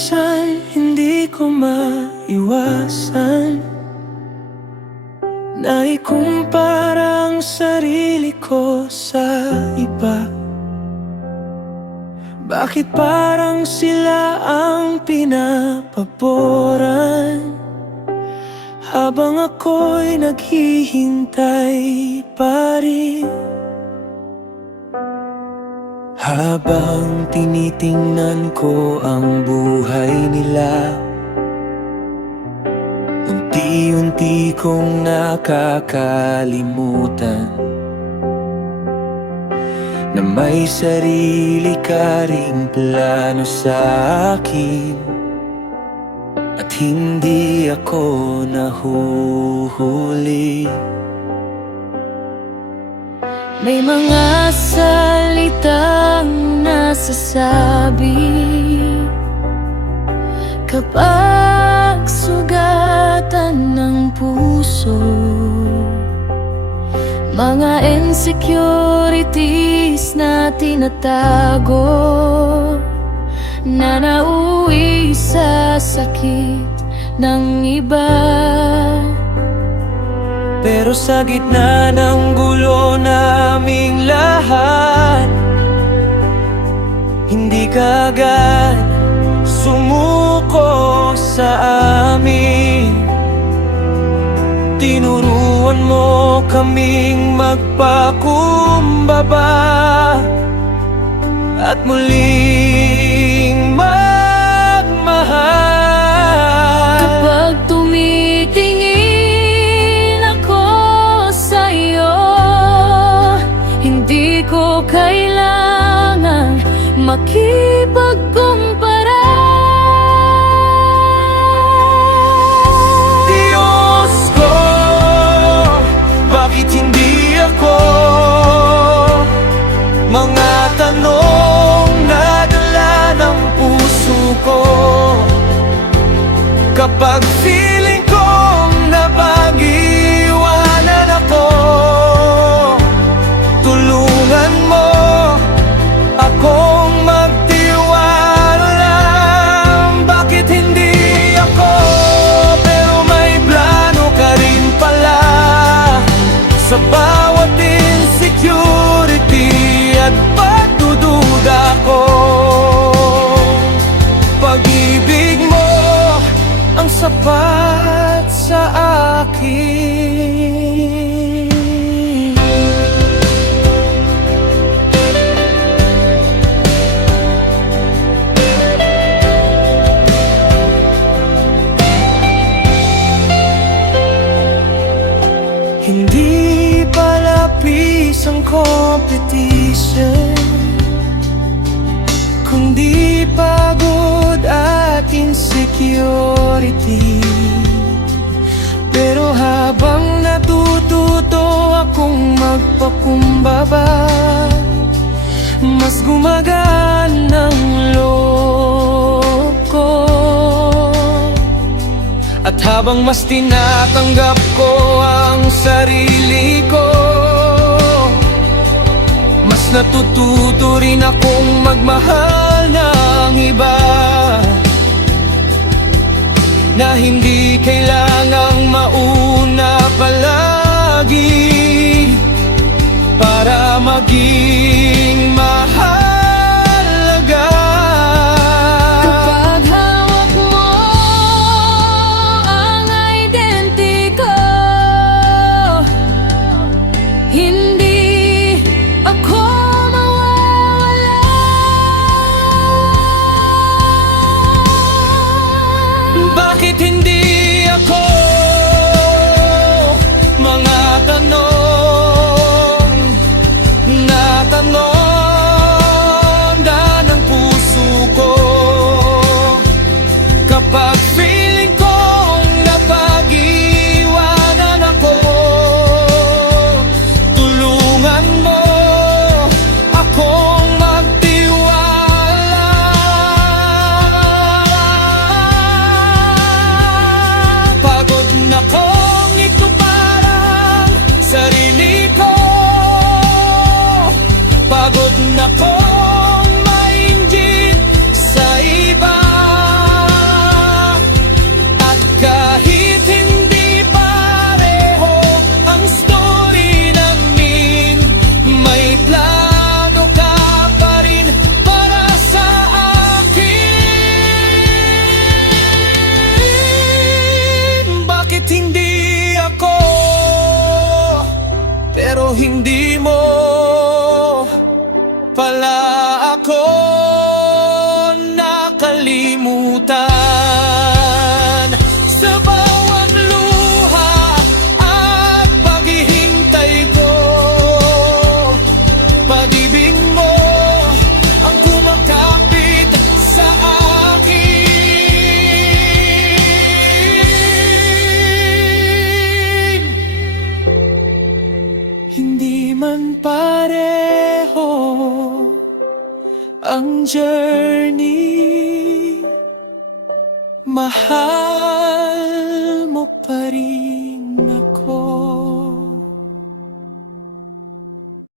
minsan hindi ko maiwasan na ikumpara ang sarili ko sa iba. Bakit parang sila ang pinapaboran habang ako'y naghihintay pa rin? Habang tinitingnan ko ang buhay nila, unti-unti kong nakakalimutan na may sarili ka ring plano sa akin at hindi ako nahuhuli. May mga salitang nasasabi kapag sugatan ng puso, mga insecurities na tinatago na nauwi sa sakit ng iba. Pero sa gitna ng gulo naming lahat, hindi ka agad sumuko sa amin. Tinuruan mo kaming magpakumbaba at muling magmahal. Kapag tumitingin ako sa'yo, hindi ko kailangang makipagkumpara. Diyos ko, bakit hindi ako? Mga tanong na dala ng puso ko. Kapag feeling kong napag-iwanan ako, tulungan mo akong magtiwala. Bakit hindi ako? Pero may plano ka rin pala sa bawat insecurity at pagdududa ko. Pag-ibig mo ang sapat sa akin. Hindi palapis ang competition, kundi pagod at insecurity. Pero habang natututo akong magpakumbaba, mas gumagaan ang loob ko. At habang mas tinatanggap ko ang sarili ko, mas natututo rin akong magmahal ng iba, na hindi kailangang mauna palagi para maging mahalaga. Kapag hawak mo ang identiko, hindi ako mawawala. Bakit hindi ako? Mga tanong na ng puso ko. Kapag feeling kong napag-iwanan ako, tulungan mo akong magtiwala. hindi mo pala ako nakalimutan. Sa bawat luha at paghihintay ko, pag-ibig mo ang kumakapit sa akin. Hindi man pareho ang journey, mahal,